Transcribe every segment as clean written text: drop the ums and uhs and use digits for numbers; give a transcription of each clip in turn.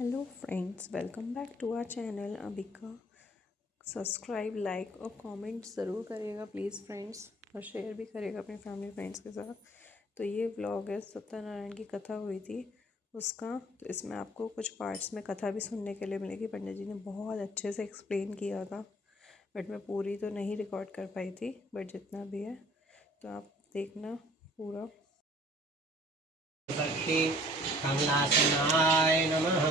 Hello friends, welcome back to our channel Abika. Subscribe, like और comment ज़रूर करिएगा please friends, और शेयर भी करिएगा अपने फैमिली फ्रेंड्स के साथ। तो ये व्लॉग है, सत्यनारायण की कथा हुई थी उसका। तो इसमें आपको कुछ पार्ट्स में कथा भी सुनने के लिए मिलेगी। पंडित जी ने बहुत अच्छे से एक्सप्लेन किया था, बट मैं पूरी तो नहीं रिकॉर्ड कर पाई थी, बट जितना भी है तो आप देखना पूरा। कमलासनाय नमः।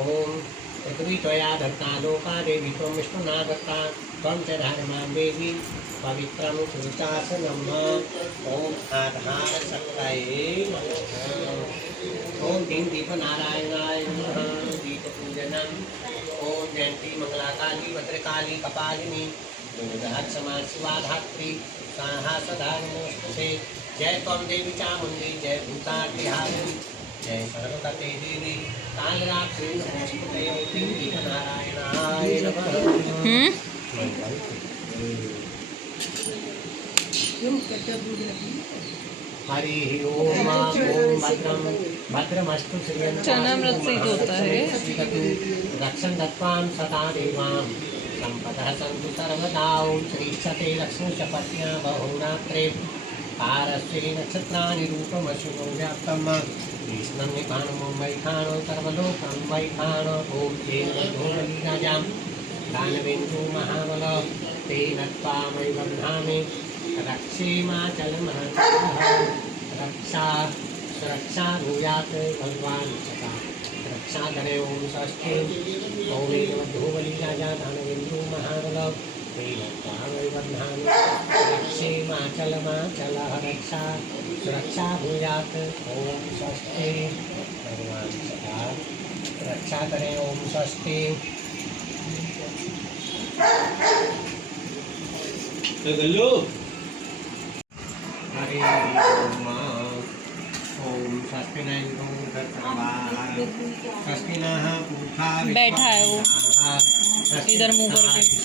ओम पृथ्वी त्वया दत्ता लोका देवी त्वं विष्णुना दत्ता त्वं च धर्मां देवी पवित्रं सुचासनं। ओम आधार शक्तये नमः। ओम दीन दीपनारायणाय नमः। दीपपूजनम्। ओम जयंती मंगलाकाली भद्रकाली कपालिनी दुर्गा शिवा धात्री स्वाहा सदा नमोस्तुते। जय त्वं देवी चामुण्डी जय भूतात्रिहारिणी जय सर्वगते देवी कालरात्रि नमोस्तुते। दीपनारायणाय नमः। हरि ओम। ओम भद्रम भद्रमस्तु चरणामृत से ही तो होता है। रक्षण दत्वां सदा देवां संपदः सन्तु सर्वदा। ओम श्रीक्षते लक्ष्मीशपत्न्या बहुरात्रे पारस्ये नक्षत्राणि रूपमशुभो व्याप्तम् कृष्णं निपाणो वैखाणो सर्वलोकं वैखाणो। ओम तेन दानवेन्दु महाबल ते नत्वा मयि बध्नामि रक्षेमाचलमहः। रक्षा सुरक्षा भूयात् भगवान् सदा रक्षा करे। ओम षष्ठी ओमेन मधुबलिराजा दानवेन्दु महाबल ते नत्वा मयि बध्नामि रक्षेमाचलमाचलः। रक्षा सुरक्षा भूयात्। ओम षष्ठी भगवान् सदा रक्षा करे। ओम षष्ठी हरे ओम। ओम स्वस्ति न इंद्रो वृद्धश्रवाः स्वस्ति नः पूषा बैठा है वो इधर मुंह करके।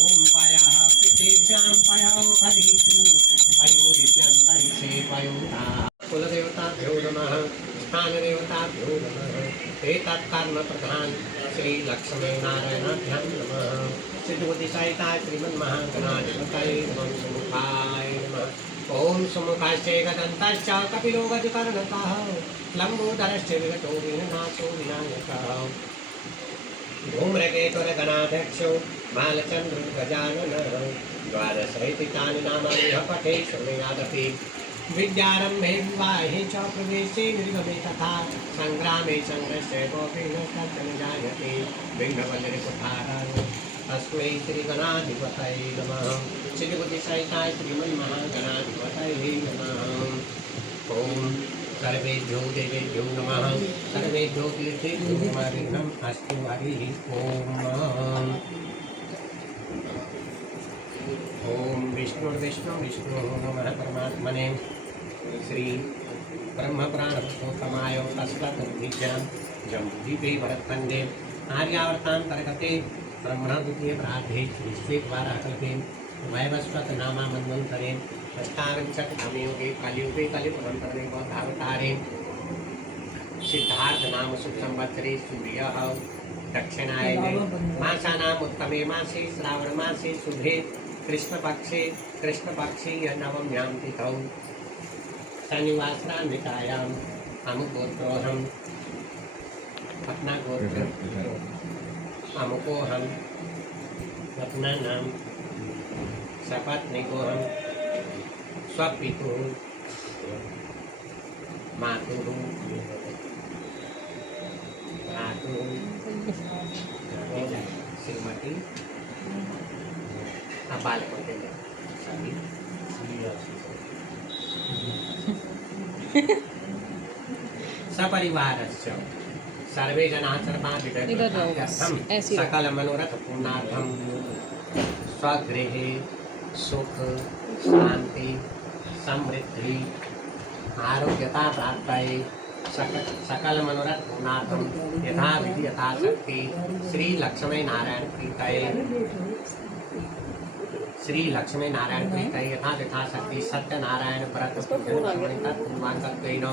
ओम पायः पृथिव्यां पयो फलीषु पयो दिव्यन्तरिक्षे पयोधा। कुलदेवताभ्यो नमः। स्थानदेवताभ्यो नमः। एतत्कर्म प्रधान श्री लक्ष्मी नारायणाभ्यां नमः। सिद्धबुद्धिसहिताय श्रीमन्महागणाधिपतये नमः। सुमुखाय नमः। ओम सुमुखाश्च गदन्तश्च कपिलो गजकर्णकः लम्बोदरश्च विगतो विघ्ननाशो विनायकः। धूम्रकेतुरगणाध्यक्षो बालचन्द्र गजाननः। द्वादशैतिकानि नामानि पठे शृणुयादपि। विद्यारम्भे विवाहे च प्रवेशे निर्गमे तथा संग्रामे संघर्षे कोऽपि न कश्चन जायते विघ्नवल्लभकुठारः। तस्मै श्रीगणाधिपतये नमः। सिद्धबुद्धिसहिताय श्रीमन्महागणाधिपतये नमः। ओम सर्वेभ्यो देवेभ्यो नमः। सर्वेभ्यो तीर्थेभ्यो नमः। विघ्नम् अस्तु। हरिः ओम। ओम विष्णु नमः परमात्मने श्री ब्रह्म प्राण पुरुषोत्तमाय तस्मद्विज्ञान जम्बुद्वीपे भरतखण्डे आर्यावर्तान्तर्गते ब्रह्मद्वितीये प्रार्थे विश्वेद्वारा कल्पे वैवस्वत नामा मन्वन्तरे अष्टाविंशतितमे युगे कलियुगे कलिपुरन्तरे बौद्धावतारे सिद्धार्थ नाम शुभ संवत्सरे सूर्यः दक्षिणायने मासानाम् उत्तमे मासे श्रावण मासे शुभे कृष्णपक्षे नवम्यां तिथौ शनिवासरान्वितायाम् अमुकोऽहम् अपना गोत्र अमुकोऽहम् अपना नाम सपत्नीकोऽहम् स्वपितुः मातुः भ्रातुः श्रीमती बालकों के लिए सभी सपरिवारस्य सर्वे जनाः सर्वाभिरतम् सकल मनोरथ पूर्णार्थम स्वगृहे सुख शांति समृद्धि आरोग्यता प्राप्तये सकल मनोरथ पूर्णार्थम यथा विधि यथा शक्ति श्री लक्ष्मी नारायण प्रीतये श्री लक्ष्मी नारायण प्रीतये यथा यथा शक्ति सत्यनारायण व्रत पूजन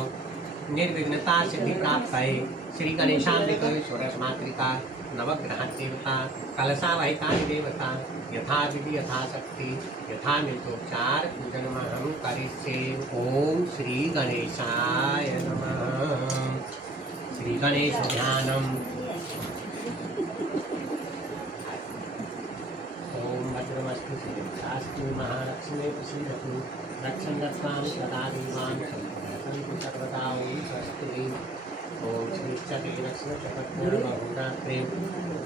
निर्विघ्नता सिद्धि प्राप्त है। श्री गणेशाम्बिका षोडशमातृका नवग्रह देवता कलशा वहितानि देवता यथा विधि यथा शक्ति यथा मित्रोपचार पूजन हम करिष्ये। ओम श्री गणेशाय नमः। श्री गणेश ध्यानम। ओम भद्रमस्तु शास्तु महालक्ष्मी प्रसीदतु रक्षं रक्षामि सदा देवान् सन्तु सर्वदा। ओम स्वस्ति। ओम श्री चतुर्दशकर्महुरात्रे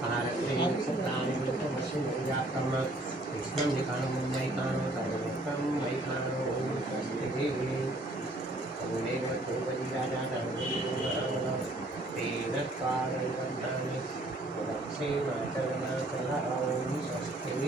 भारते सत्राणि विष्णुमस्मिन्यात्तम कृष्णं निकाणमुन्मयिकाणो सर्वोत्तम मयिकाणो। ओम स्वस्ति। ओम एकवतो बलिराजा धर्मदेवो तेन त्वारयन्तानि रक्षेमाचरणाचलः। ओम स्वस्ति।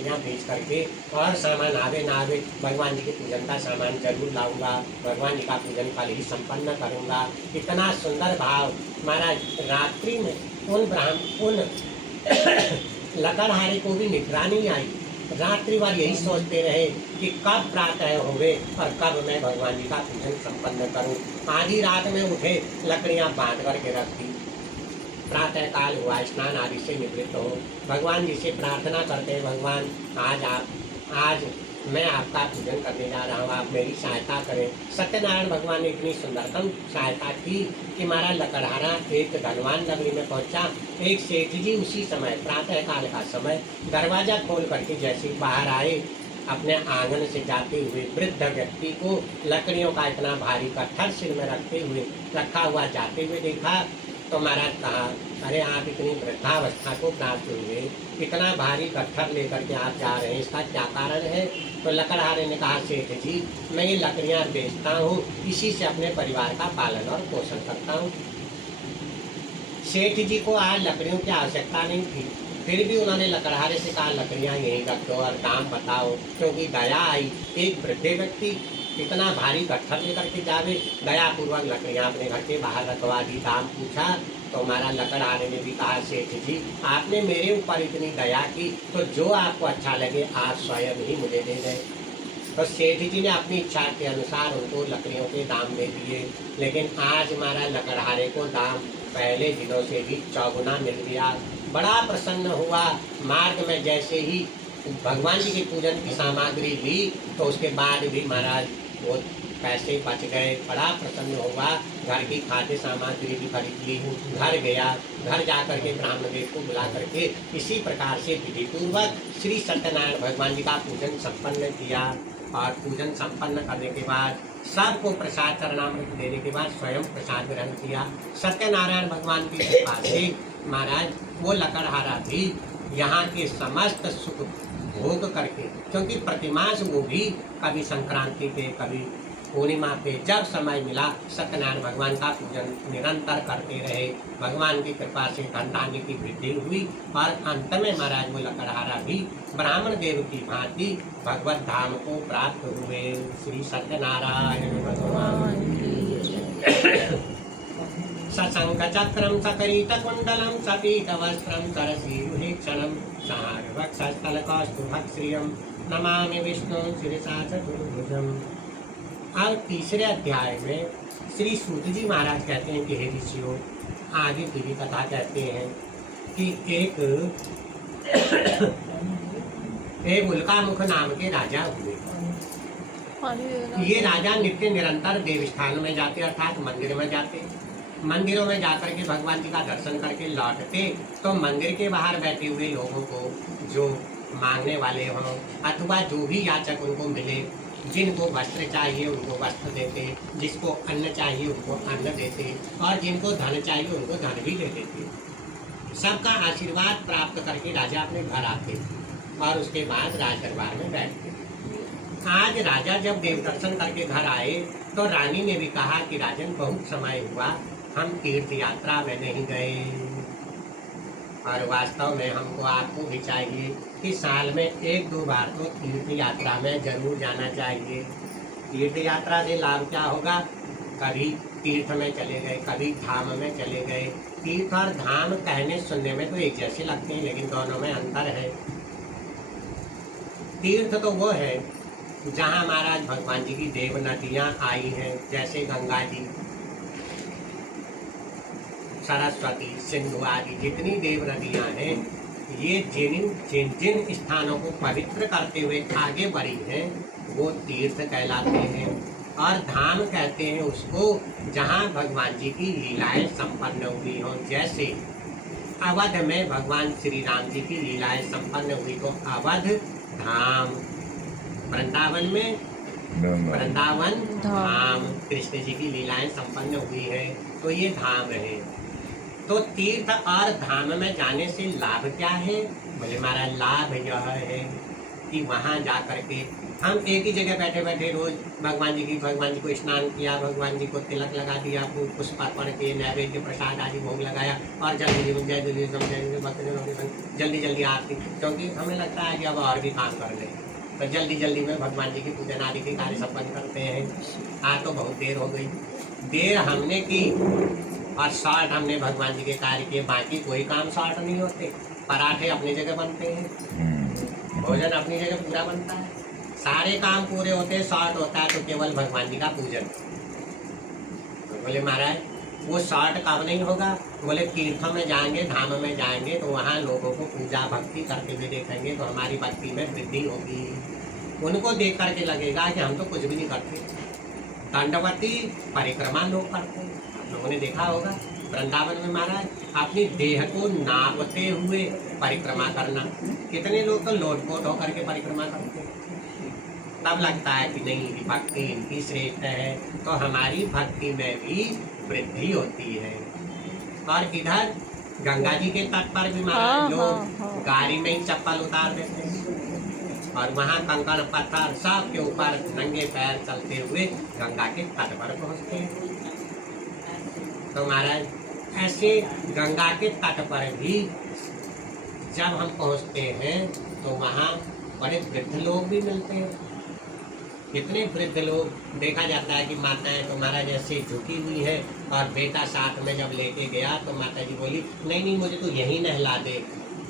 यहाँ बेच करके और सामान आवे ना आवे भगवान जी के पूजन का सामान जरूर लाऊंगा। भगवान जी का पूजन कल ही संपन्न करूंगा। इतना सुंदर भाव महाराज। रात्रि में उन लकड़हारे को भी निद्रा नहीं आई। रात्रि भर यही सोचते रहे कि कब प्रातः होवे और कब मैं भगवान जी का पूजन संपन्न करूं। आधी रात में उठे, लकड़ियां बांध करके रख दी। प्रातः काल हुआ, स्नान आदि से निवृत्त हो, भगवान जी से प्रार्थना करते हैं, भगवान आज मैं आपका पूजन करने जा रहा हूँ, आप मेरी सहायता करें। सत्यनारायण भगवान ने इतनी सुंदरतम सहायता की कि हमारा लकड़हारा एक धनवान नगरी में पहुंचा। एक सेठ जी उसी समय प्रातः काल का समय दरवाजा खोल करके जैसे बाहर आए, अपने आंगन से जाते हुए वृद्ध व्यक्ति को लकड़ियों का इतना भारी कट्ठर सिर में रखा हुआ जाते हुए देखा तो महाराज कहा, अरे आप इतनी वृद्धावस्था को प्राप्त हुए, इतना भारी कट्ठर लेकर के आप जा रहे हैं, इसका क्या कारण है? तो लकड़हारे ने कहा, सेठ जी मैं ये लकड़ियाँ बेचता हूँ, इसी से अपने परिवार का पालन और पोषण करता हूँ। सेठ जी को आज लकड़ियों की आवश्यकता नहीं थी, फिर भी उन्होंने लकड़हारे से कहा, लकड़ियाँ यहीं रख दो और दाम बताओ, क्योंकि दया आई। एक वृद्ध व्यक्ति इतना भारी कट्ठर लेकर के जावे, दयापूर्वक लकड़ियाँ अपने घर के बाहर रखवा दी। दाम पूछा तो हमारा लकड़हारे ने भी कहा, सेठ जी आपने मेरे ऊपर इतनी दया की, तो जो आपको अच्छा लगे आप स्वयं ही मुझे दे दें। तो सेठ जी ने अपनी इच्छा के अनुसार उनको लकड़ियों के दाम दे दिए। लेकिन आज हमारा लकड़हारे को दाम पहले दिनों से भी चौगुना मिल गया। बड़ा प्रसन्न हुआ। मार्ग में जैसे ही भगवान जी के पूजन की सामग्री ली तो उसके बाद भी महाराज वो पैसे बच गए। बड़ा प्रसन्न हुआ। घर की खाद्य सामग्री भी खरीद ली। घर गया, घर जा करके ब्राह्मण देव को बुला करके इसी प्रकार से विधि पूर्वक श्री सत्यनारायण भगवान जी का पूजन संपन्न किया। और पूजन संपन्न करने के बाद सबको प्रसाद चरणामृत देने के बाद स्वयं प्रसाद ग्रहण किया। सत्यनारायण भगवान की कृपा से महाराज वो लकड़हारा भी यहाँ के समस्त सुख भोग करके, क्योंकि प्रतिमास वो भी कभी संक्रांति पे कभी पूर्णिमा पे जब समय मिला सत्यनारायण भगवान का पूजन निरंतर करते रहे। भगवान की कृपा से धन धान्य की वृद्धि हुई और अंत में महाराज वो लकड़हारा भी ब्राह्मण देव की भांति भगवत धाम को प्राप्त हुए। श्री सत्यनारायण भगवान। सशंख चक्रम सकरीत कुंडलम सपीत वस्त्रम सरसीरुहेक्षणम सारवक्षस्थल कौस्तुभश्रियम नमामि विष्णु शिरसा चतुर्भुजम। और तीसरे अध्याय में श्री सूत जी महाराज कहते हैं कि हे ऋषियों, आगे दिव्य कथा कहते हैं कि एक उल्कामुख नाम के राजा हुए। ये राजा नित्य निरंतर देवस्थान में जाते, अर्थात मंदिर में जाते। मंदिरों में जाकर के भगवान जी का दर्शन करके लौटते तो मंदिर के बाहर बैठे हुए लोगों को जो मांगने वाले हों अथवा जो भी याचक उनको मिले, जिनको वस्त्र चाहिए उनको वस्त्र देते, जिसको अन्न चाहिए उनको अन्न देते और जिनको धन चाहिए उनको धन भी दे देते। सबका आशीर्वाद प्राप्त करके राजा अपने घर आते और उसके बाद राज दरबार में बैठते। आज राजा जब देव दर्शन करके घर आए तो रानी ने भी कहा कि राजन बहुत समय हुआ हम तीर्थ यात्रा में नहीं गए। और वास्तव में हमको आपको भी चाहिए कि साल में 1-2 बार तो तीर्थ यात्रा में जरूर जाना चाहिए। तीर्थ यात्रा से लाभ क्या होगा? कभी तीर्थ में चले गए, कभी धाम में चले गए। तीर्थ और धाम कहने सुनने में तो एक जैसे लगते हैं, लेकिन दोनों में अंतर है। तीर्थ तो वो है जहाँ महाराज भगवान जी की देव नदियाँ आई हैं, जैसे गंगा जी, सरस्वती, सिंधु आदि जितनी देव नदियाँ हैं, ये जिन जिन स्थानों को पवित्र करते हुए आगे बढ़ी हैं वो तीर्थ कहलाते हैं। और धाम कहते हैं उसको जहाँ भगवान जी की लीलाएं संपन्न हुई हों। जैसे अवध में भगवान श्री राम जी की लीलाएं संपन्न हुई तो अवध धाम, वृंदावन में वृंदावन धाम, कृष्ण जी की लीलाएं संपन्न हुई है तो ये धाम रहे। तो तीर्थ और धाम में जाने से लाभ क्या है? बोले महाराज लाभ यह है कि वहाँ जा करके हम एक ही जगह बैठे बैठे रोज भगवान जी को स्नान किया, भगवान जी को तिलक लगा दिया, पुष्प अर्पण किए, नैवेद्य प्रसाद आदि भोग लगाया और जल्दी जल्दी आती, क्योंकि हमें लगता है कि अब और भी काम कर ले तो जल्दी जल्दी में भगवान जी की पूजन आदि के कार्य संपन्न करते हैं। आज तो बहुत देर हो गई, देर हमने की और शॉर्ट हमने भगवान जी के कार्य किए, बाकी कोई काम शॉर्ट नहीं होते। पराठे अपनी जगह बनते हैं, भोजन अपनी जगह पूरा बनता है, सारे काम पूरे होते हैं, शॉर्ट होता है तो केवल भगवान जी का पूजन। तो बोले महाराज वो शॉर्ट कब नहीं होगा? बोले तीर्थों में जाएंगे, धाम में जाएंगे तो वहाँ लोगों को पूजा भक्ति करते हुए देखेंगे तो हमारी भक्ति में वृद्धि होगी। उनको देख करके लगेगा कि हम तो कुछ भी नहीं करते, दंडवती परिक्रमा लोग करते हैं। लोगों ने देखा होगा वृंदावन में महाराज अपनी देह को नापते हुए परिक्रमा करना, कितने लोग तो लोटपोट होकर के परिक्रमा करते हैं। तब लगता है कि नहीं भक्ति इनकी श्रेष्ठ है, तो हमारी भक्ति में भी वृद्धि होती है। और इधर गंगा जी के तट पर भी महाराज लोग गाड़ी में ही चप्पल उतार देते हैं और वहाँ कंकड़ पत्थर सब के ऊपर नंगे पैर चलते हुए गंगा के तट पर पहुँचते हैं। तो महाराज ऐसे गंगा के तट पर भी जब हम पहुँचते हैं तो वहाँ बड़े वृद्ध लोग भी मिलते हैं। कितने वृद्ध लोग, देखा जाता है कि माताएं तो महाराज ऐसे झुकी हुई है और बेटा साथ में जब लेके गया तो माता जी बोली नहीं नहीं मुझे तो यहीं नहला दे।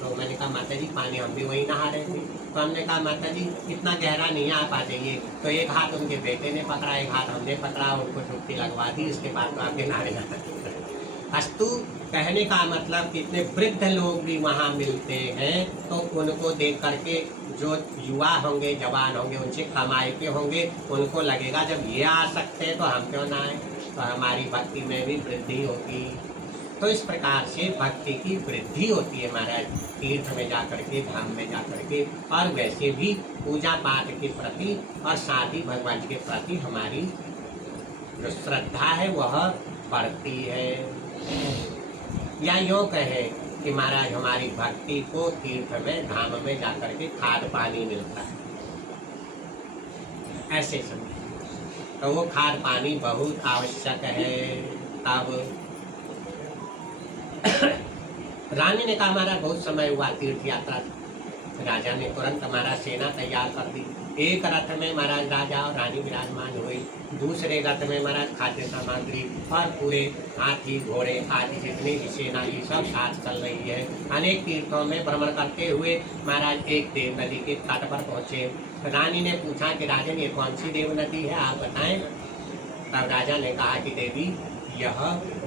तो मैंने कहा माता जी पानी हम भी वहीं नहा रहे थे। तो हमने कहा माता जी इतना गहरा नहीं आप आ जाइए। तो एक हाथ उनके बेटे ने पकड़ा, एक हाथ हमने पकड़ा, उनको डुबकी लगवा दी, उसके बाद तो आपके नारे जाता। अस्तु कहने का मतलब कितने वृद्ध लोग भी वहाँ मिलते हैं तो उनको देख करके जो युवा होंगे, जवान होंगे, उनसे कमाई के होंगे, उनको लगेगा जब ये आ सकते हैं तो हम क्यों ना आए, तो हमारी भक्ति में भी वृद्धि होगी। तो इस प्रकार से भक्ति की वृद्धि होती है महाराज तीर्थ में जाकर के, धाम में जाकर के, और वैसे भी पूजा पाठ के प्रति और साथ ही भगवान के प्रति हमारी जो श्रद्धा है वह बढ़ती है। या यूँ कहे कि महाराज हमारी भक्ति को तीर्थ में, धाम में जाकर के खाद पानी मिलता है, ऐसे समझे। तो वो खाद पानी बहुत आवश्यक है। तब रानी ने कहा महाराज बहुत समय हुआ तीर्थ यात्रा। राजा ने तुरंत हमारा सेना तैयार कर दी। एक रथ में महाराज राजा और रानी विराजमान हुए, दूसरे रथ में महाराज खाद्य सामग्री और पूरे हाथी घोड़े आदि जितनी भी सेना ये सब साथ चल रही है। अनेक तीर्थों में भ्रमण करते हुए महाराज एक देव नदी के तट पर पहुँचे। रानी ने पूछा कि राजन ये कौन सी देव नदी है आप बताएं। तब राजा ने कहा कि देवी यह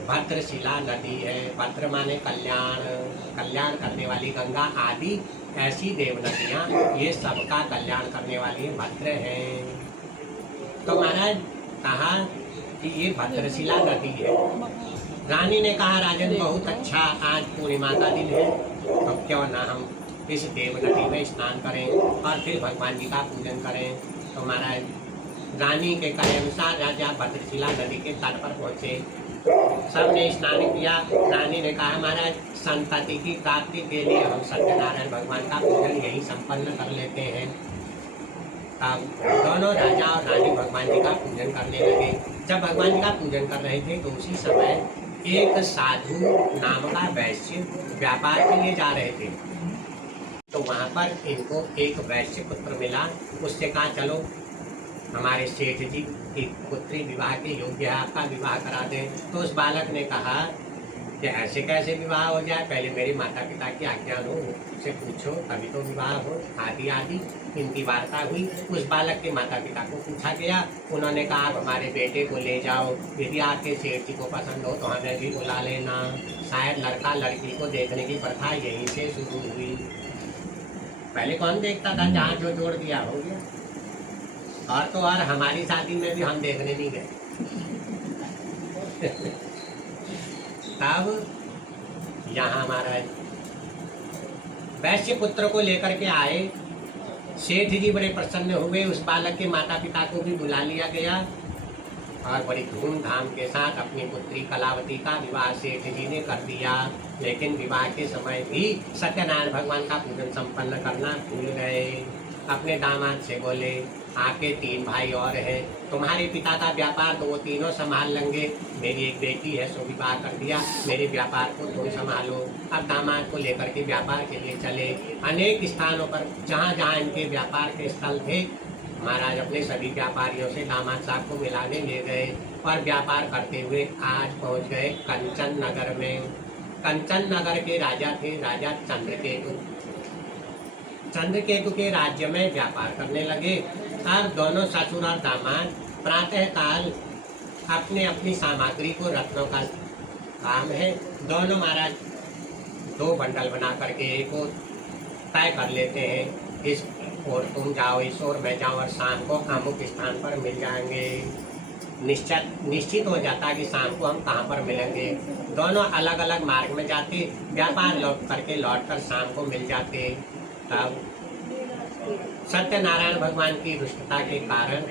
भद्रशिला नदी है। भद्र माने कल्याण, कल्याण करने वाली गंगा आदि ऐसी देव नदियाँ ये सबका कल्याण करने वाली भद्र है। तो महाराज कहा कि ये भद्रशिला नदी है। रानी ने कहा राजन बहुत अच्छा, आज पूर्णिमा का दिन है तो क्यों ना हम इस देव नदी में स्नान करें और फिर भगवान जी का पूजन करें। तो महाराज रानी के कहे अनुसार राजा भद्रशिला नदी के तट पर पहुँचे। सबने स्नान किया। रानी ने कहा महाराज संतति की प्राप्ति के लिए हम सत्यनारायण भगवान का पूजन यही संपन्न कर लेते हैं। तब दोनों राजा और रानी भगवान जी का पूजन करने लगे। जब भगवान जी का पूजन कर रहे थे तो उसी समय एक साधु नाम का वैश्य व्यापार के लिए जा रहे थे। तो वहाँ पर इनको एक वैश्य पुत्र मिला। उससे कहा चलो हमारे सेठ जी की पुत्री विवाह के योग्य है, आपका विवाह करा दें। तो उस बालक ने कहा कि ऐसे कैसे विवाह हो जाए, पहले मेरे माता पिता की आज्ञा लो, उनसे पूछो तभी तो विवाह हो, आदि आदि इनकी वार्ता हुई। उस बालक के माता पिता को पूछा गया। उन्होंने कहा आप हमारे बेटे को ले जाओ, यदि आपके सेठ जी को पसंद हो तो हमें भी बुला लेना। शायद लड़का लड़की को देखने की प्रथा यहीं से शुरू हुई। पहले कौन देखता था, जहाँ जो जोड़ दिया हो गया। और तो और हमारी शादी में भी हम देखने नहीं गए। तब यहाँ हमारा वैश्य पुत्र को लेकर के आए। सेठ जी बड़े प्रसन्न हुए। उस बालक के माता पिता को भी बुला लिया गया और बड़ी धूमधाम के साथ अपनी पुत्री कलावती का विवाह सेठ जी ने कर दिया। लेकिन विवाह के समय भी सत्यनारायण भगवान का पूजन संपन्न करना भूल गए। अपने दामाद से बोले आपके 3 भाई और हैं, तुम्हारे पिता का व्यापार तो वो तीनों संभाल लेंगे, मेरी एक बेटी है सो विवाह कर दिया, मेरे व्यापार को तुम संभालो। अब दामाद को लेकर के व्यापार के लिए चले। अनेक स्थानों पर जहाँ जहाँ इनके व्यापार के स्थल थे, महाराज अपने सभी व्यापारियों से दामाद साहब को मिलाने ले गए और व्यापार करते हुए आज पहुँच गए कंचन नगर में। कंचन नगर के राजा थे राजा चंद्रकेतु। चंद्रकेतु के राज्य में व्यापार करने लगे। अब दोनों ससुर और दामाद प्रातः काल अपने अपनी सामग्री को रखने का काम है। दोनों महाराज 2 बंडल बना करके एक को तय कर लेते हैं, इस और तुम जाओ, इस और मैं जाऊँ, और शाम को अमुक स्थान पर मिल जाएंगे। निश्चित हो जाता है कि शाम को हम कहाँ पर मिलेंगे। दोनों अलग अलग मार्ग में जाते, व्यापार लौट कर शाम को मिल जाते। तब सत्यनारायण भगवान की रुष्टता के कारण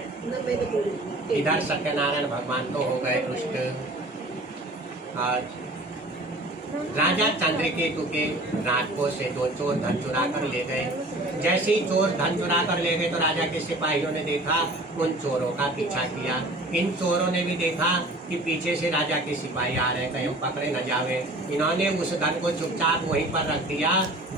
इधर सत्यनारायण भगवान तो हो गए रुष्ट और राजा चंद्रकेतु के राजकोष से 2 चोर धन चुरा कर ले गए। जैसे ही चोर धन चुरा कर ले गए तो राजा के सिपाहियों ने देखा, उन चोरों का पीछा किया। इन चोरों ने भी देखा कि पीछे से राजा के सिपाही आ रहे, कहीं पकड़े न जावे। इन्होंने उस धन को चुपचाप वहीं पर रख दिया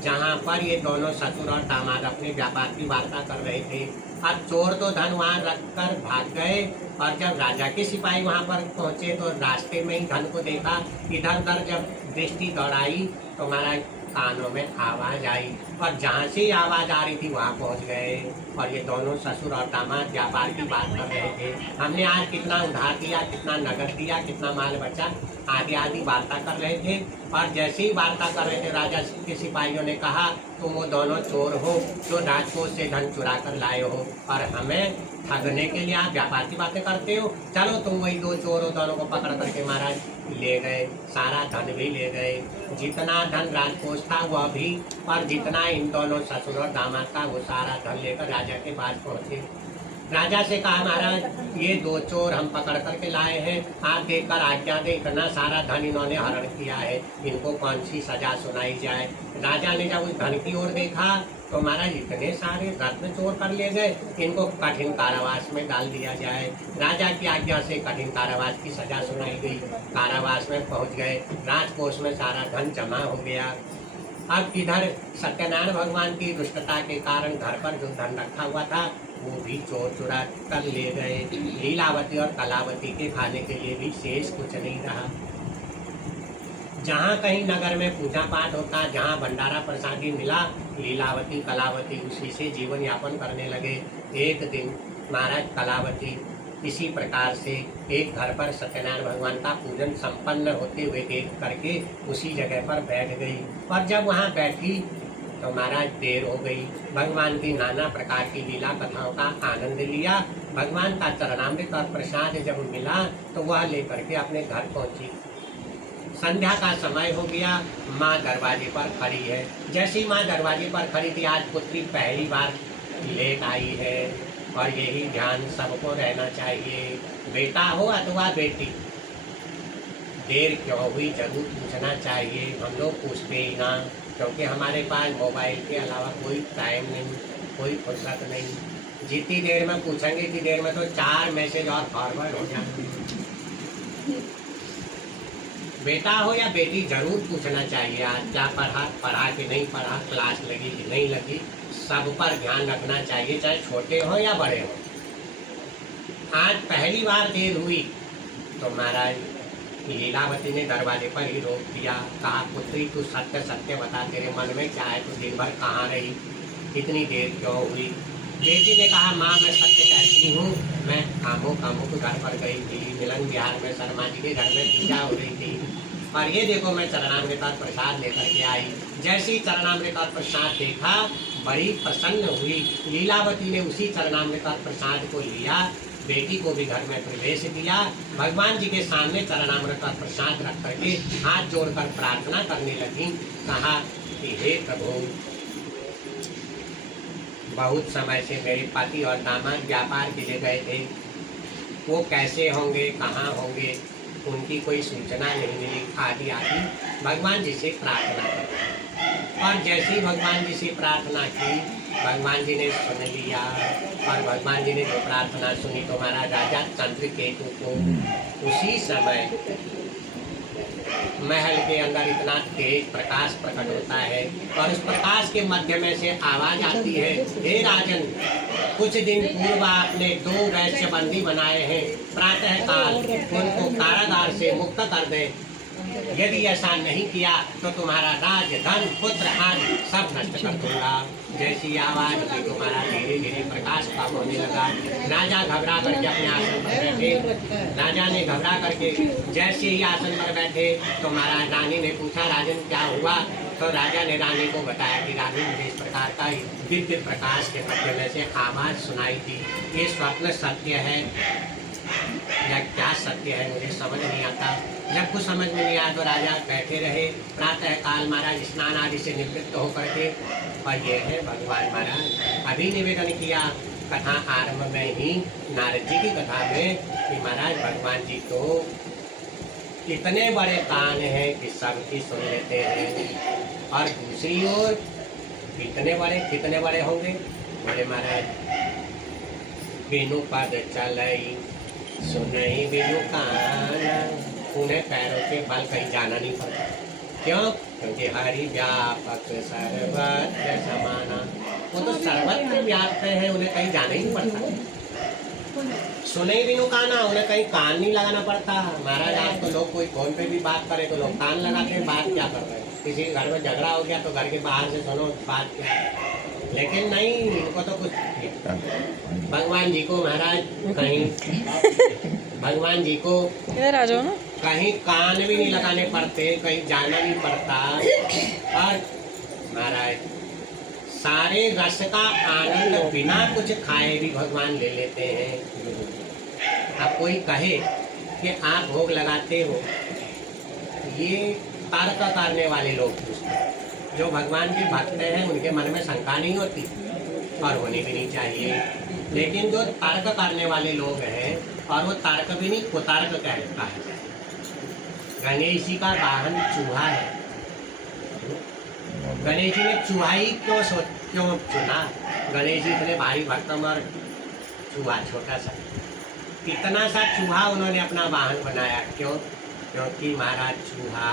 जहाँ पर ये दोनों ससुर और दामाद अपने व्यापार की वार्ता कर रहे थे। अब चोर तो धन वहाँ रखकर भाग गए और जब राजा के सिपाही वहाँ पर पहुँचे तो रास्ते में ही धन को देखा। इधर उधर जब दृष्टि दौड़ाई तो हमारा कानों में आवाज़ आई और जहाँ से आवाज़ आ रही थी वहाँ पहुँच गए। और ये दोनों ससुर और दामाद व्यापार की बात कर रहे थे, हमने आज कितना उधार दिया, कितना नगद दिया, कितना माल बचा, आदि आदि वार्ता कर रहे थे। और जैसे ही वार्ता कर रहे थे राजा के सिपाहियों ने कहा तुम वो दोनों चोर हो जो राजकोष से धन चुरा कर लाए हो और हमें ठगने के लिए आप व्यापार की बातें करते हो। चलो तुम वही 2 चोर हो, दोनों को पकड़ करके महाराज ले गए, सारा धन भी ले गए। जितना धन राजकोष था वह भी, और जितना इन दोनों ससुर और दामाद का वो सारा धन लेकर राजा के पास पहुँचे। राजा से कहा महाराज ये 2 चोर हम पकड़ करके लाए हैं, आप देखकर आज्ञा दे, इतना सारा धन इन्होंने हरण किया है, इनको कौन सी सजा सुनाई जाए। राजा ने जब उस धन की ओर देखा तो महाराज इतने सारे रत्न चोर कर ले गए, इनको कठिन कारावास में डाल दिया जाए। राजा की आज्ञा से कठिन कारावास की सजा सुनाई गई। कारावास में पहुंच गए, राजकोष में सारा धन जमा हो गया। अब इधर सत्यनारायण भगवान की दुष्टता के कारण घर पर जो धन रखा हुआ था वो भी चोर चुरा कर ले गए। लीलावती और कलावती के खाने के लिए भी शेष कुछ नहीं रहा। जहाँ कहीं नगर में पूजा पाठ होता, जहाँ भंडारा प्रसादी मिला, लीलावती कलावती उसी से जीवन यापन करने लगे। एक दिन महाराज कलावती इसी प्रकार से एक घर पर सत्यनारायण भगवान का पूजन संपन्न होते हुए देख करके उसी जगह पर बैठ गई। और जब वहाँ बैठी तो महाराज देर हो गई। भगवान की नाना प्रकार की लीला कथाओं का आनंद लिया। भगवान का चरणामृत और प्रसाद जब मिला तो वह लेकर के अपने घर पहुँची। संध्या का समय हो गया, माँ दरवाजे पर खड़ी है। जैसी माँ दरवाजे पर खड़ी थी, आज पुत्री पहली बार लेट आई है और यही ध्यान सबको रहना चाहिए, बेटा हो अथवा बेटी, देर क्यों हुई जरूर पूछना चाहिए। हम लोग पूछते ही ना, क्योंकि हमारे पास मोबाइल के अलावा कोई टाइम नहीं, कोई फुर्सत नहीं। जितनी देर में पूछेंगे इतनी देर में तो 4 मैसेज और फॉरवर्ड हो जाएंगे। बेटा हो या बेटी जरूर पूछना चाहिए आज क्या पढ़ा कि नहीं पढ़ा, क्लास लगी कि नहीं लगी, सब पर ध्यान रखना चाहिए, चाहे छोटे हो या बड़े हो। आज पहली बार देर हुई तो महाराज लीलावती ने दरवाजे पर ही रोक दिया, कहा पुत्री तू सत्य सत्य बता, तेरे मन में क्या है, तू दिन भर कहाँ रही, इतनी देर क्यों हुई। बेटी ने कहा माँ मैं सत्य कहती हूँ, मैं कामों के घर पर गई थी, मिलन बिहार में शर्मा जी के घर में पूजा हो रही थी, और ये देखो मैं चरणामृत और प्रसाद लेकर के आई। जैसे ही चरणामृत और प्रसाद देखा बड़ी प्रसन्न हुई। लीलावती ने उसी चरणामृत और प्रसाद को लिया, बेटी को भी घर में प्रवेश दिया, भगवान जी के सामने चरणामृत और प्रसाद रख करके हाथ जोड़कर प्रार्थना करने लगी। कहा कि हे प्रभु, बहुत समय से मेरे पति और दामाद व्यापार के लिए गए थे, वो कैसे होंगे, कहाँ होंगे, उनकी कोई सूचना नहीं मिली, आदि आदि भगवान जी से प्रार्थना की। और जैसे ही भगवान जी से प्रार्थना की भगवान जी ने सुन लिया, और भगवान जी ने जो प्रार्थना सुनी तो महाराज राजा चंद्रकेतु को उसी समय महल के अंदर इतना तेज प्रकाश प्रकट होता है, और उस प्रकाश के मध्य में से आवाज आती है, हे राजन, कुछ दिन पूर्व आपने 2 वैश्य बंदी बनाए हैं, प्रातः काल उनको कारागार से मुक्त कर दे, यदि ऐसा नहीं किया तो तुम्हारा राज धन पुत्र आदि सब नष्ट कर दूंगा। जैसी आवाज हुई तुम्हारा धीरे धीरे प्रकाश कम होने लगा। राजा घबरा करके अपने आसन पर बैठे। राजा ने घबरा करके जैसे ही आसन पर बैठे तो महाराज रानी ने पूछा राजन क्या हुआ, तो राजा ने रानी को बताया कि रानी मुझे इस प्रकार का दिव्य प्रकाश के मध्य में से आवाज सुनाई थी, ये स्वप्न सत्य है या क्या सत्य है मुझे समझ नहीं आता। जब कुछ समझ में नहीं आया तो राजा बैठे रहे। प्रातः काल महाराज स्नान आदि से निवृत्त होकर के, और ये है भगवान महाराज अभी निवेदन किया कथा आरंभ में ही नारद जी की कथा में कि महाराज भगवान जी तो इतने बड़े कान हैं कि सबकी सुन लेते हैं, और दूसरी ओर कितने बड़े होंगे, बोले महाराज बिनु पद चलई सुनई बिनु कान, उन्हें पैरों के बल कहीं जाना नहीं पड़ता। क्यों? क्योंकि हरि व्यापक सर्वत्र समाना, वो तो सर्वत्र व्याप्त है, उन्हें कहीं जाना ही नहीं पड़ता। सुने बिनु काना, उन्हें कहीं कान नहीं लगाना पड़ता। महाराज आज तो लोग कोई फोन पे भी बात करे तो लोग कान लगाते हैं, बात क्या कर रहे हैं, किसी के घर में झगड़ा हो गया तो घर के बाहर से सुनो बात क्या, लेकिन नहीं, इनको तो कुछ भगवान जी को महाराज भगवान जी को इधर आ जाओ ना, कहीं कान भी नहीं लगाने पड़ते, कहीं जाना नहीं पड़ता, और महाराज सारे रस का आनंद बिना कुछ खाए भी भगवान ले लेते हैं। अब कोई कहे कि आप भोग लगाते हो, ये तर्क करने वाले लोग पूछते हैं। जो भगवान के भक्त हैं उनके मन में शंका नहीं होती और होनी भी नहीं चाहिए, लेकिन जो तर्क करने वाले लोग हैं, और वो तर्क भी नहीं कुतर्क कहता है। गणेश जी का वाहन चूहा है, गणेश जी ने चूहा ही क्यों चुना? गणेश जी इतने भारी भरकम और चूहा छोटा सा, इतना सा चूहा उन्होंने अपना वाहन बनाया। क्यों? क्योंकि महाराज चूहा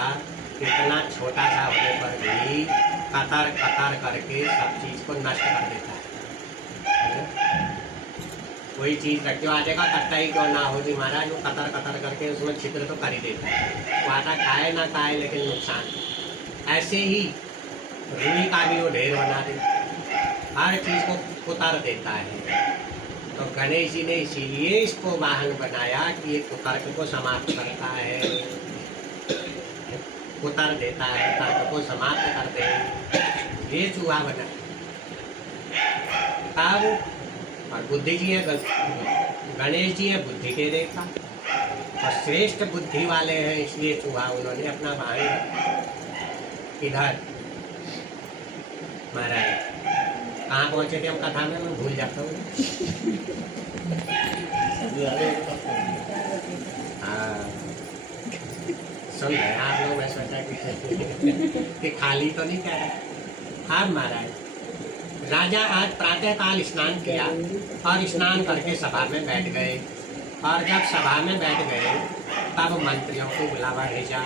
इतना छोटा सा होने पर भी कतर कतर करके सब चीज को नष्ट कर देता है। कोई चीज रखे हो आटे का कट्टा ही क्यों ना हो जी महाराज, वो कतर कतर करके उसमें छिद्र तो कर ही देता है। वो आटा खाए ना खाए लेकिन नुकसान। ऐसे ही रूई का भी वो ढेर बना दे, हर चीज को उतार देता है। तो गणेश जी ने इसीलिए इसको वाहन बनाया कि ये कुतर्क को समाप्त करता है, उतार देता है, तर्क को समाप्त कर दे, ये चूहा बना। तब और बुद्धि जी है, गणेश जी है बुद्धि के देखा, और श्रेष्ठ बुद्धि वाले हैं, इसलिए चूहा उन्होंने अपना भाई इधर महाराज कहाँ पहुंचे थे हम कथा में, मैं भूल जाता हूँ। हाँ सुन रहे आप लोग, मैं सोचा कि खाली तो नहीं कह रहा। अब महाराज राजा आज प्रातः काल स्नान किया और स्नान करके सभा में बैठ गए, और जब सभा में बैठ गए तब मंत्रियों को बुलावा भेजा।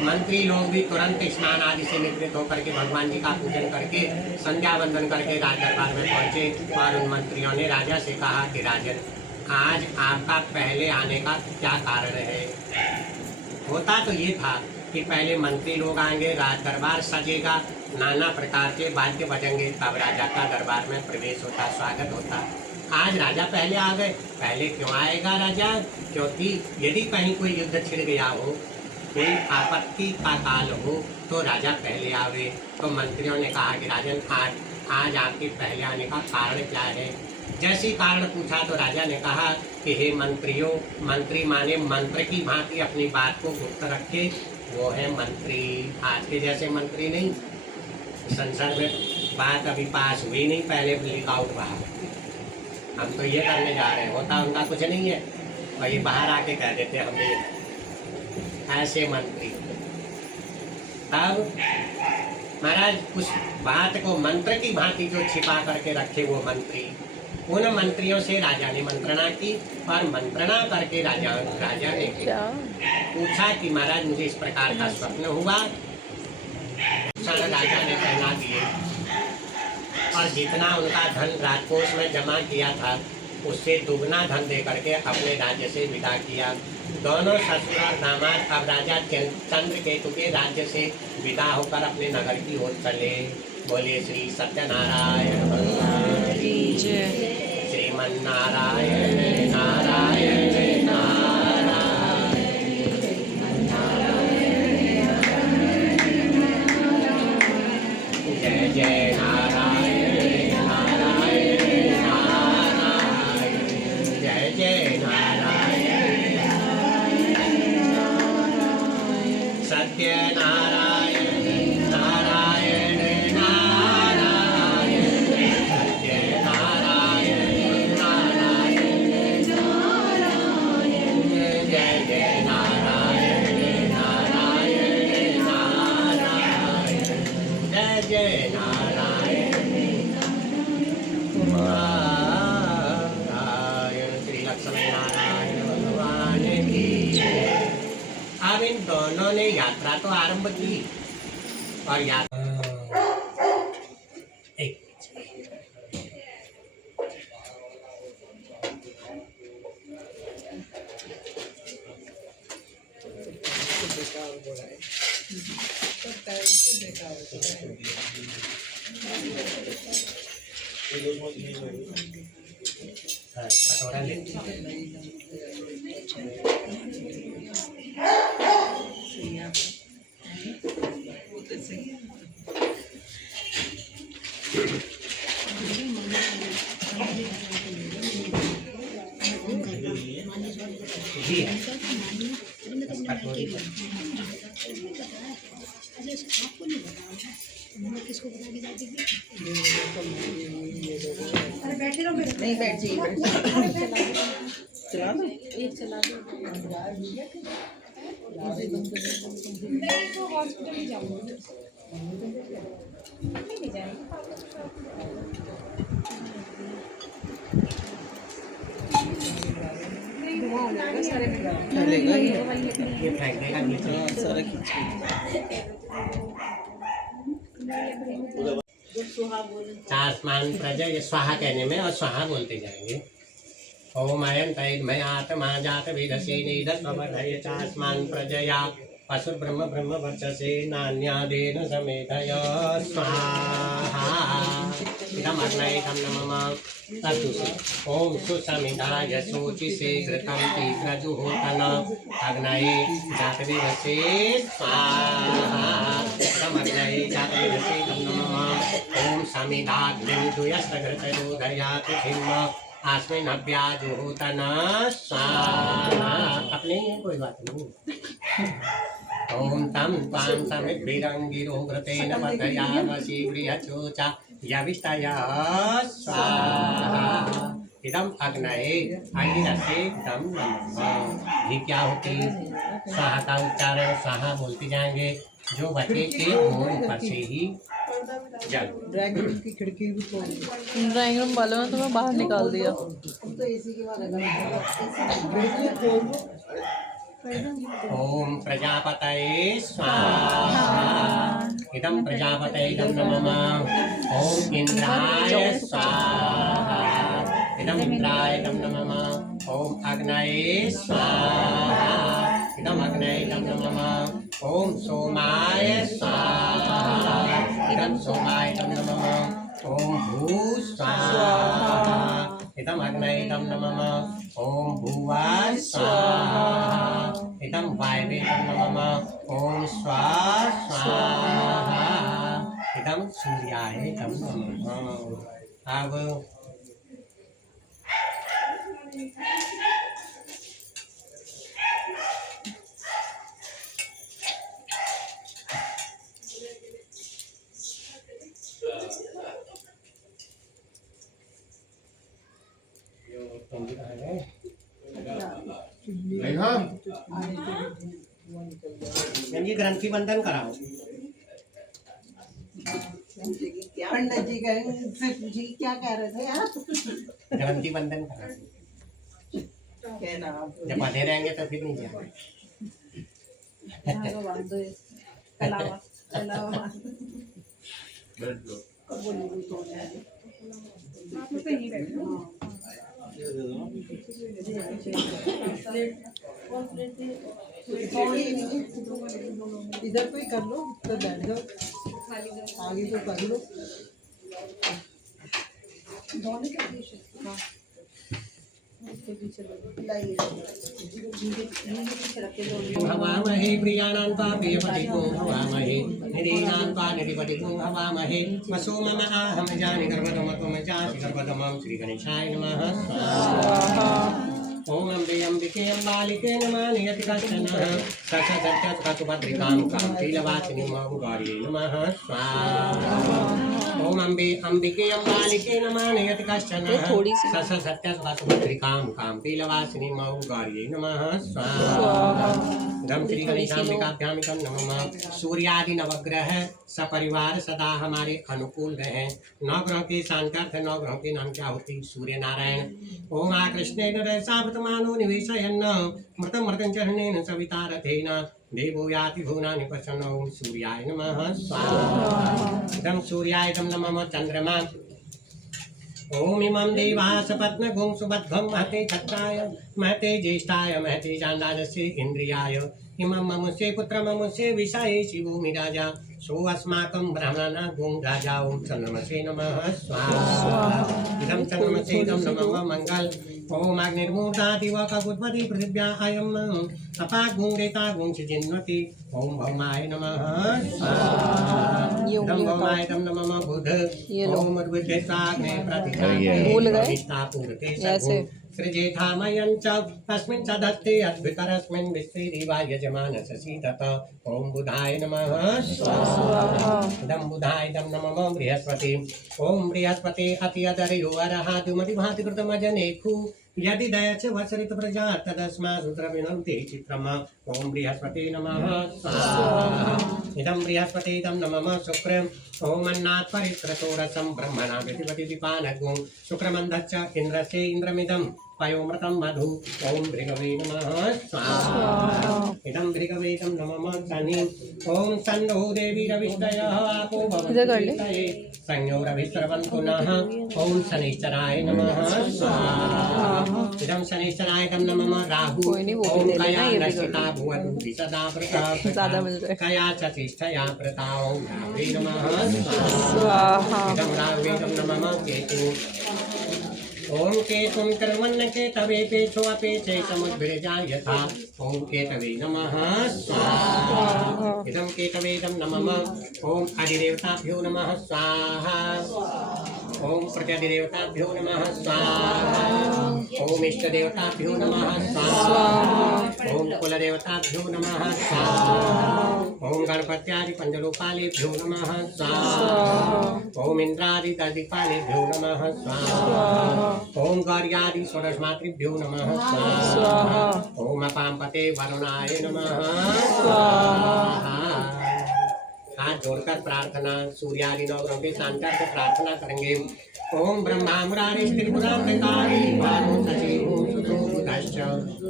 मंत्री लोग भी तुरंत स्नान आदि से निवृत्त होकर के भगवान जी का पूजन करके संध्या वंदन करके राज दरबार में पहुंचे और उन मंत्रियों ने राजा से कहा कि राजन, आज आपका पहले आने का क्या कारण है। होता तो ये था कि पहले मंत्री लोग आएंगे, राज दरबार सजेगा, नाना प्रकार के वाद्य बजेंगे, तब राजा का दरबार में प्रवेश होता, स्वागत होता। आज राजा पहले आ गए। पहले क्यों आएगा राजा? क्योंकि यदि कहीं कोई युद्ध छिड़ गया हो, कोई आपत्ति का काल हो, तो राजा पहले आवे। तो मंत्रियों ने कहा कि राजन, आज आपके पहले आने का कारण क्या है। जैसी कारण पूछा तो राजा ने कहा कि हे मंत्रियों, मंत्री माने मंत्र की भांति अपनी बात को गुप्त रखे, वो है मंत्री। आज के जैसे मंत्री नहीं, संसद में बात अभी पास हुई नहीं, पहले लीक आउट बाहर, हम तो ये करने जा रहे हैं, होता उनका कुछ नहीं है और ये बाहर आके कह देते हमें ऐसे मंत्री। तब महाराज उस बात को मंत्र की भांति जो छिपा करके रखे वो मंत्री, उन मंत्रियों से राजा ने मंत्रणा की और मंत्रणा करके राजा ने पूछा कि महाराज मुझे इस प्रकार का स्वप्न हुआ। राजा ने पहना दिए और जितना उनका धन राजकोष में जमा किया था उससे दुगना धन दे करके अपने राज्य से विदा किया। दोनों ससुर और दामाद अब राजा चंद्रकेतु के राज्य से विदा होकर अपने नगर की ओर चले। बोले श्री सत्यनारायण भगवान की जय। श्रीमन्नारायण नारायण जय जय नारायण नारायण नारायण जय जय नारायण सत्य नारायण नारायण नारायण सत्य नारायण नारायण नारायण जय जय नारायण नारायण नारायण जय जय नारायण नारायण श्री लक्ष्मी नारायण भगवान की जय। अब इन दोनों ने यात्रा तो आरंभ की और कटोरा किसको बता के जाती थी? अरे बैठे रहो, नहीं बैठ जाइए, चला दो, एक चला दो, नहीं तो हॉस्पिटल ही जाऊंगी, नहीं जाएंगे। चलेगा ये फेंकने का नीचे सारा चास्मान प्रजा, ये स्वाहा कहने में और स्वाहा बोलते जाएंगे। ओम अयं तैर्मय आत्मा जात विदसी निदस्वमधय चास्मान प्रजया असुर ब्रह्म ब्रह्म वर्चसे नान्यादेन समेधय स्वाहा। इदम् अग्नये नमः तत्तुसे ओम सुसमिधाय शोचिसे घृतं तीव्रजुहोतन अग्नये जातविदसे स्वाहा। इदम् अग्नये जातविदसे नमः ओम समिधाग्निं दुयस्तघृतयोदयात् हिम आस्मिन् अभ्याजुहोतन स्वाहा। अपने ही है, कोई बात नहीं। ओम तम त्वां समिद्भिरंगिरो घृतेन वर्धयामसि गृहचोचा यविष्टया स्वाहा। इदम् अग्नये अग्निरसे दम नमः। ये क्या होती है? स्वाहा का उच्चारण स्वाहा बोलते जाएंगे, जो बचे के मोर ऊपर से ही जल। ड्राइंग की खिड़की भी खोल, ड्राइंग रूम वालों ने तुम्हें बाहर निकाल दिया। तो एसी के बाद खिड़की खोल दो। ओम प्रजापतये स्वाहा। इदं प्रजापतये इदं नमः। ओम इंद्राय स्वाहा। इदं इंद्राय इदं नमः। ओम अग्नये स्वाहा। इदं अग्नये इदं नमः। ओम सोमाय स्वाहा। इदं सोमाय इदं नमः। ओम भू स्वाहा। इदं अग्नये इदं नमः। ओम भुवः स्वाहा। इदं वायवे इदं नमः। ओम स्वाहा स्वाहा। इदं सूर्याय इदं नमः। अब ये ग्रंथि बंधन कराओ। पंडित जी कहेंगे जी क्या कह रहे थे यार? ग्रंथि बंधन कराओ। जब बंधे रहेंगे तो फिर नहीं जाएंगे। इधर कोई कर लो तो बैठ जाओ, आगे तो कर लो। हवामहे प्रियाणां पापीयपतिको हवामहे निरीनां पा निधिपतिको हवामहे वसो मम आहम जानि गर्भदम त्वं जासि गर्भदमं श्री गणेशाय नमः स्वाहा। ओम अम्बे अम्बिके अम्बालिके नमः नियति कश्चनः सससत्यसुभद्रिकां कान्तिलवासिनी मौगौर्यै नमः स्वाहा। ओम अम्बे अम्बिके अम्बालिके नमः नियति कश्चनः सससत्यसुभद्रिकां कान्तिलवासिनी मौगौर्यै नमः स्वाहा। धम श्री गणेशाम्बिकाभ्यां नमः। सूर्यादि नवग्रह सपरिवार सदा हमारे अनुकूल रहे। नौ ग्रहों के शांतार्थ नौ ग्रहों के नाम क्या होती? सूर्य नारायण। ओम आ कृष्णेन रसावतमानो निवेशयन् मृतं मृतं चरणेन सविता रथेन देवो याति भुवनानि पश्यन्। ओम सूर्याय नमः स्वाहा। इदं सूर्याय इदं नमः चन्द्रमा। ओम इमं देवास पत्नगुं सुबद्धं महते छत्राय महते ज्येष्ठाय महते चाण्डालस्य इन्द्रियाय इमं ममुष्ये पुत्रममुष्ये विषये शिवोमि राजा सो अस्माकं ब्राह्मणानां गुं राजा। ओम चन्द्रमसे नमः स्वाहा। इदं चन्द्रमसे इदं नमः मंगल। ओम अग्निर्मूर्धा दिव कगुद्वति पृथिव्या अयम् अपागुं रेता गुं सिजिन्वति। ओम भौमाय नमः स्वाहा। इदं भौमाय इदं नमः बुध। ओम उद्भिदेशाग्ने प्रतिष्ठापूर्ते सगुं सृजेधामयं च तस्मिन् सदस्ते अद्भुतरस्मिन् विश्वे देवा यजमानस्य सीदत। ओम बुधाय नमः स्वाहा। इदं बुधाय इदं नमः बृहस्पति। ओम बृहस्पति अति अदर्यो अरहादुमति भाति कृतमजनेखु यदि दयच वसरित प्रजा तदस्मा रुद्रविनन्ति चित्रम। ओम बृहस्पति नमः स्वाहा। इदं बृहस्पति इदं नमः शुक्र। ओम अन्नात् परित्रतो रसं ब्रह्मणा विधिवति विपानगुं शुक्रमन्धश्च इन्द्रस्य इन्द्रमिदं पयोमृतं मधु। ओम भृगवे नमः स्वाहा। इदं भृगवे इदं नमः शनि। ओम सन्नो देवी रविष्टयः आपो भवन्ति संयोरभिस्रवन्तु नः। ओम शनिश्चराय नमः स्वाहा। इदं शनिश्चराय इदं नमः राहु। ओम कया नशिता भुवतु सदा प्रता कया चतिष्ठया प्रता। ओम राहवे नमः स्वाहा। इदं राहवे इदं नमः केतु। ओम केतुं कर्मण्य केतवे पेचो अपेचे समुद्भिर्जा यथा। ओम केतवे नमः स्वाहा। इदं केतवे इदं नमः। ओम अधिदेवताभ्यो नमः स्वाहा। ओम प्रत्यधिदेवताभ्यो नमः स्वाहा। ओम इष्टदेवताभ्यो नमः स्वाहा। ओम कुलदेवताभ्यो नमः स्वाहा। ओम गणपत्यादि पंचलोपालेभ्यो नमः स्वाहा। ओम इंद्रादि दधिपालेभ्यो नमः स्वाहा। ओम गौर्यादि षोडशमातृभ्यो नमः स्वाहा। ओम अपाम्पते वरुणाय नमः स्वाहा। हाथ जोड़कर प्रार्थना सूर्यादि नौ ग्रहों के शांतार्थ प्रार्थना करेंगे। ओम ब्रह्मा मुरारी त्रिपुरांतकारी भानु सचिव सुतो बुधश्च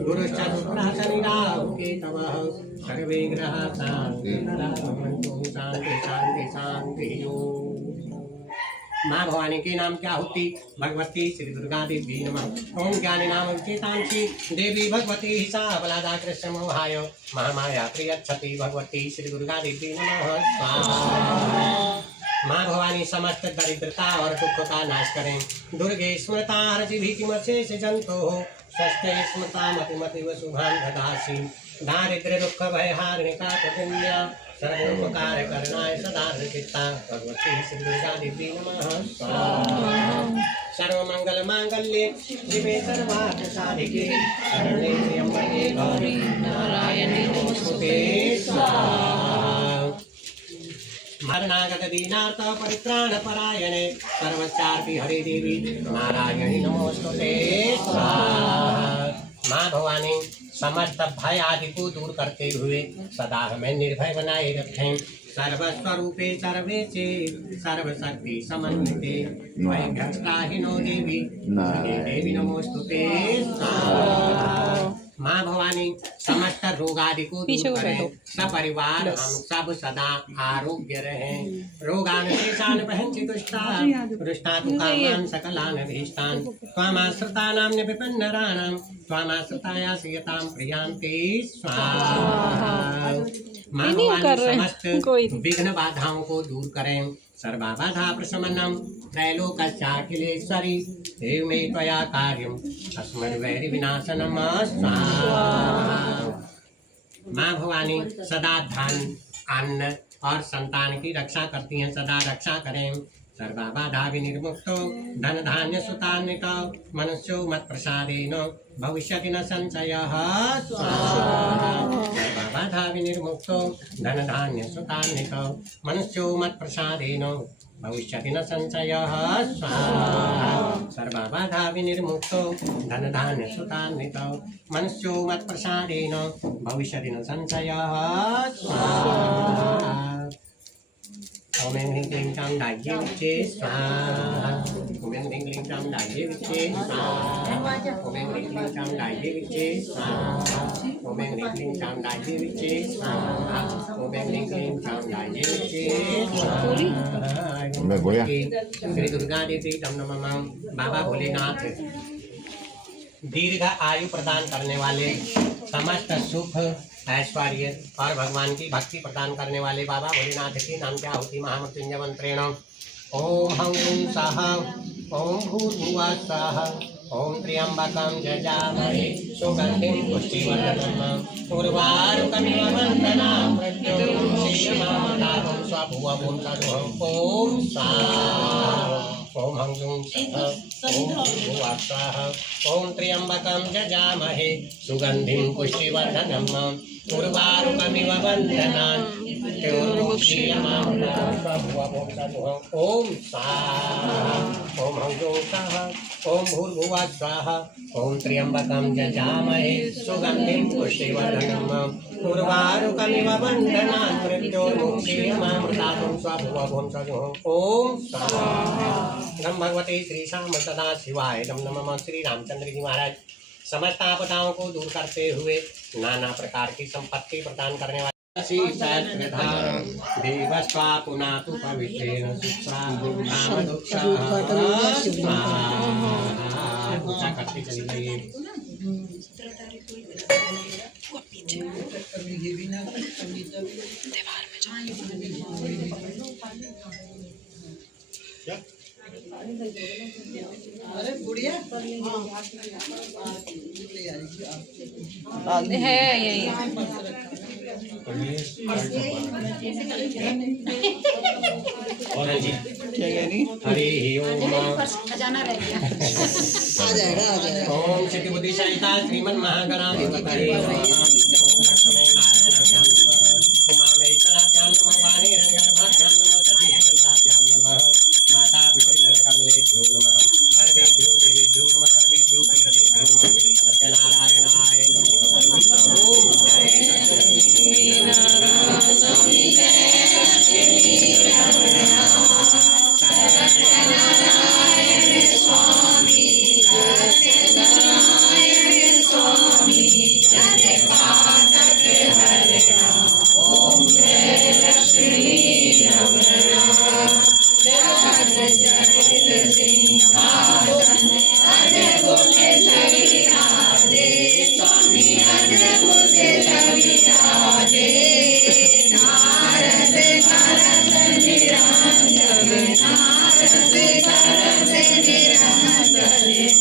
गुरुश्च शुक्रः शनि राहु केतवः सर्वे ग्रहाः शान्ति शान्ति शान्ति। माँ भवानी के नाम क्या होती? भगवती श्री दुर्गा देवी नमः। ओम ज्ञानी नाम चेतांशी देवी भगवती सा बलादा कृष्ण मोहाय महामाया प्रियच्छति भगवती श्री दुर्गा देवी नमः स्वाहा। माँ भवानी समस्त दरिद्रता और दुख का नाश करें। दुर्गे स्मृता हरति भीतिमशेष जंतो स्वस्थ स्मृता मतिमतिव शुभां ददासि। दारिद्र्य दुख भय हारिणिका पुण्या सर्वोपकार करणाय सदा चित्ता भगवती श्री दुर्गा देवी नमः स्वाहा। सर्वमंगल मांगल्ये शिवे सर्वार्थ साधिके शरण्ये त्र्यंबके गौरी नारायणी नमोस्तुते स्वाहा। मरणागत दीनार्थ परित्राण परायणे सर्वस्यार्ति हरे देवी नारायणी नमोस्तुते स्वाहा। माँ भवानी समस्त भय आदि को दूर करते हुए सदा हमें निर्भय बनाए रखें। सर्वस्वरूपे सर्वेचे सर्वशक्ति समन्विते वैभ्यस्ताहिनो देवी देवी नमोस्तुते स्वाहा। माँ भवानी समस्त रोग आदि को दूर करें। सपरिवार हम सब सदा आरोग्य रहें। रोगान शेषान पहंचि दुष्टा दुष्टा तु कामान सकलान भीष्टान त्वामाश्रितानां विपन्नराणां त्वामाश्रिताया सियतां प्रियांते स्वाहा। माँ भवानी समस्त विघ्न बाधाओं को दूर करें। सर्वा बाधा प्रशमनम त्रैलोक्याखिलेश्वरी देवमे त्वया कार्यम अस्मद्वैरि विनाशनम स्वाहा। माँ भवानी सदा धन अन्न और संतान की रक्षा करती हैं। सदा रक्षा करें। सर्वा बाधा विनिर्मुक्तो धन धान्य सुतान्वितो मनुष्यो मत प्रसादेन भविष्यति न संशयः स्वाहा। सर्वा बाधा विनिर्मुक्तो धन धान्य सुतान्वितो मनुष्यो मत प्रसादेन भविष्यति न संशयः स्वाहा। सर्वा बाधा विनिर्मुक्तो धन धान्य सुतान्वितो मनुष्यो मत प्रसादेन भविष्यति न संशयः स्वाहा। ओम ह्रीं क्लीं चां डाये विच्चे स्वाहा। ओम ह्रीं क्लीं चां डाये विच्चे स्वाहा। ओम ह्रीं क्लीं चां डाये विच्चे स्वाहा। ओम ह्रीं क्लीं चां डाये विच्चे स्वाहा। ओम ह्रीं क्लीं चां डाये विच्चे स्वाहा। मैं बोलिया श्री दुर्गा देवी नमः। बाबा भोलेनाथ दीर्घ आयु प्रदान करने वाले समस्त सुख ऐश्वर्य और भगवान की भक्ति प्रदान करने वाले बाबा भोलेनाथ के नाम क्या होती? महामृत्युंजय मंत्रेण ओम हं हुं स्वाहा ओम भूर्भुवः स्वाहा ओम त्र्यंबकं यजामहे सुगंधिं पुष्टिवर्धनम् उर्वारुकमिव वन्दनां मृत्युर्मुक्षीयमामृतात् स्वभुवं सदुहं ओम स्वाहा। ओम हं हुं स्वाहा ओम भूर्भुवः स्वाहा ओम त्र्यंबकं यजामहे सुगंधिं पुष्टिवर्धनम् उर्वारुकमिव वन्दनान् मृत्युर्मुक्षीयमामृतात् स्वभुवं सदुहं ओम स्वाहा। ओम हं हुं स्वाहा ओम भूर्भुवः स्वाहा ओम त्र्यंबकं यजामहे सुगंधिं पुष्टिवर्धनम् उर्वारुकमिव वन्दनान् मृत्युर्मुक्षीयमामृतात् स्वभुवं सदुहं ओम स्वाहा। नमः भगवते श्री श्याम सदा शिवाय नमः। श्री रामचंद्र जी महाराज समस्त आपदाओं को दूर करते हुए नाना प्रकार की संपत्ति प्रदान करने वाले देवस्वा पुनातु पवित्रेण पूजा करते चली जाइए। अरे गुड़िया है यही क्या कह रही? हरि ओम खजाना रह गया। आ जाएगा आ जाएगा। ओम सिद्धि बुद्धि सहिता श्रीमन महागणाधिपतये नमः। ओम लक्ष्मी नारायणाभ्यां नमः। उमामहेश्वराभ्यां नमः। वाणीरंगाभ्यां नमः। सतीभद्राभ्यां नमः। माता पितृकमलेभ्यो नमः। सर्वेभ्यो देवेभ्यो नमः। सर्वेभ्यो देवेभ्यो नमः। सत्यनारायणाय नमः। ओम जय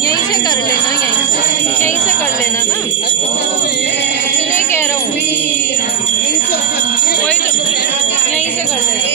यहीं से कर लेना, यहीं से कर लेना ना। नहीं कह रहा हूँ, वही तो, यहीं से कर लेना।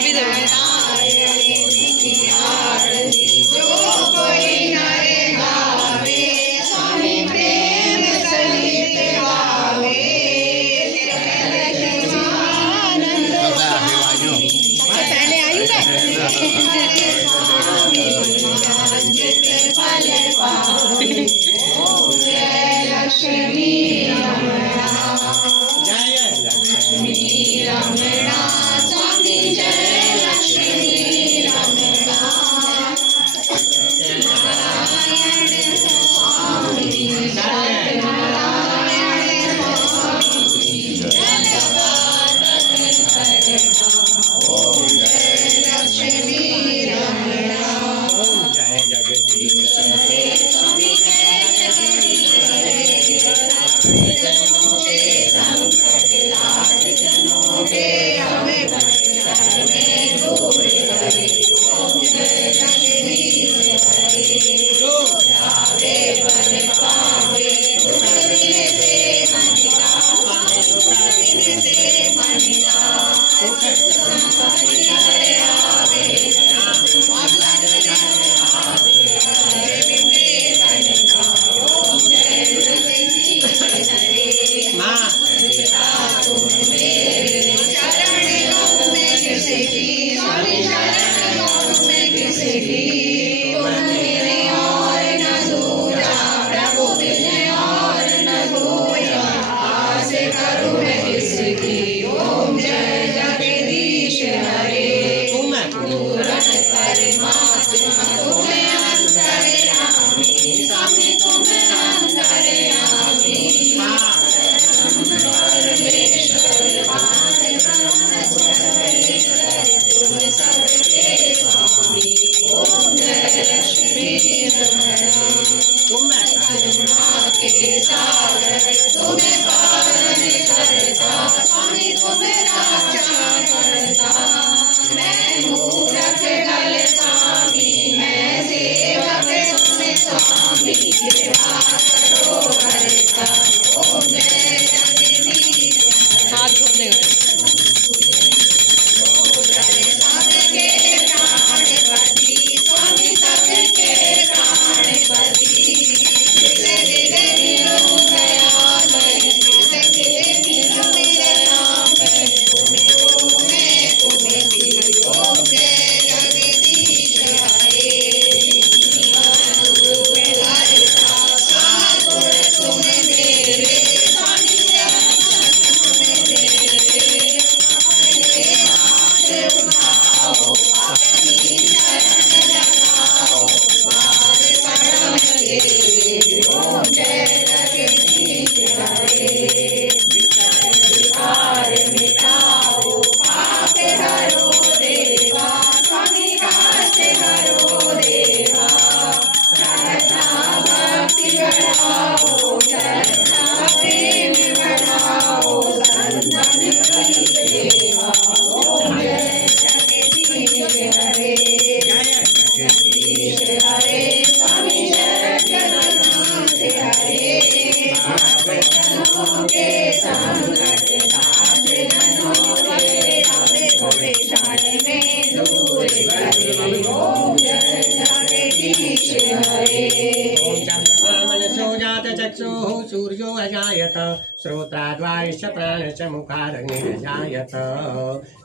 भाभी दे ओम चंद्रमा मनसो जात चक्षुः सूर्यो अजायत श्रोत्राद्वायुश्च प्राणश्च मुखादग्निरजायत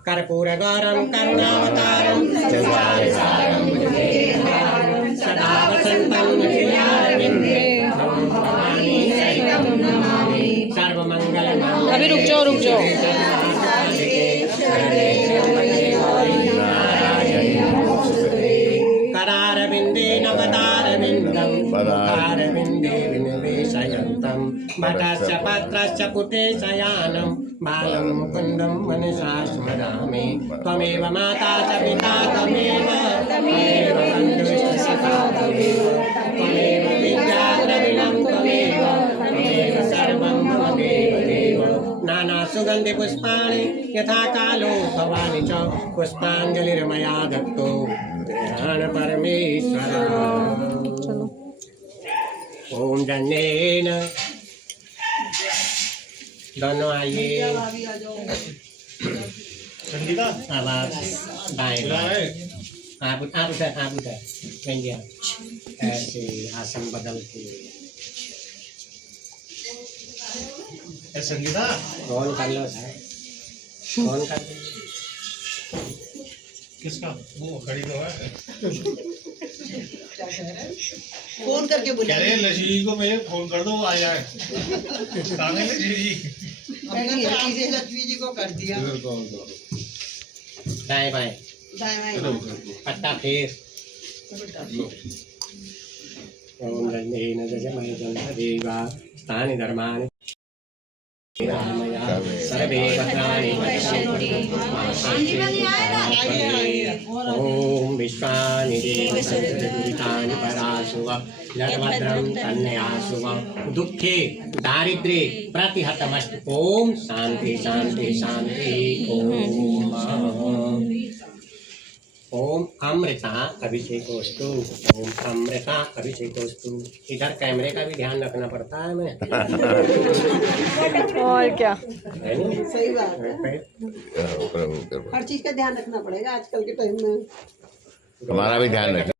कर्पूरगौरं करुणावतारं सदा वसन्तं हृदयारविन्दे भवानी सहितं नमामि सर्वमङ्गलमाङ्गल्ये अभी रुक जाओ करारविन्दे नवदारविन्दं मुखारविन्दे विनिवेशयन्तं भटस्य पत्रस्य पुटे शयानं बालं मुकुन्दं मनसा स्मरामि त्वमेव माता च पिता त्वमेव बन्धुश्च सखा त्वमेव विद्या द्रविणं त्वमेव सर्वं मम देवदेव नाना सुगन्धि पुष्पाणि यथा कालो भवानि च पुष्पाञ्जलिर्मया दत्तो ध्यान परमेश्वर ओम जन्नेन दोनों आइए संगीता अब आप बाएं आप उधर भैया ऐसे आसन बदल के संगीता कौन कर लो सर कौन कर लो किसका वो खड़ी तो है फोन करके कह बुला रहे हैं लशी जी को मैं फोन कर दो वो आ जाए कहाँ है लशी जी हमने सीधे लक्ष्मी जी को कर दिया दाएं बाएं दाएं बाएं पत्ता फेर ओम जन्नेन देवा स्थानि धर्माणि सर्वे भद्राणि पश्यन्ति ओम विश्वानि देवसर्वदुरितानि पराशुव यद्भद्रं तन्नयासुव दुःखे दारिद्र्ये प्रतिहतमस्तु ओम शांति शांति शांति ओम अमृता अभिषेकोस्तु ओम अमृता अभिषेकोस्तु इधर कैमरे का भी ध्यान रखना पड़ता है मैं और क्या है नहीं? सही बात है है हर चीज का ध्यान रखना पड़ेगा आजकल के टाइम में हमारा भी ध्यान रखें।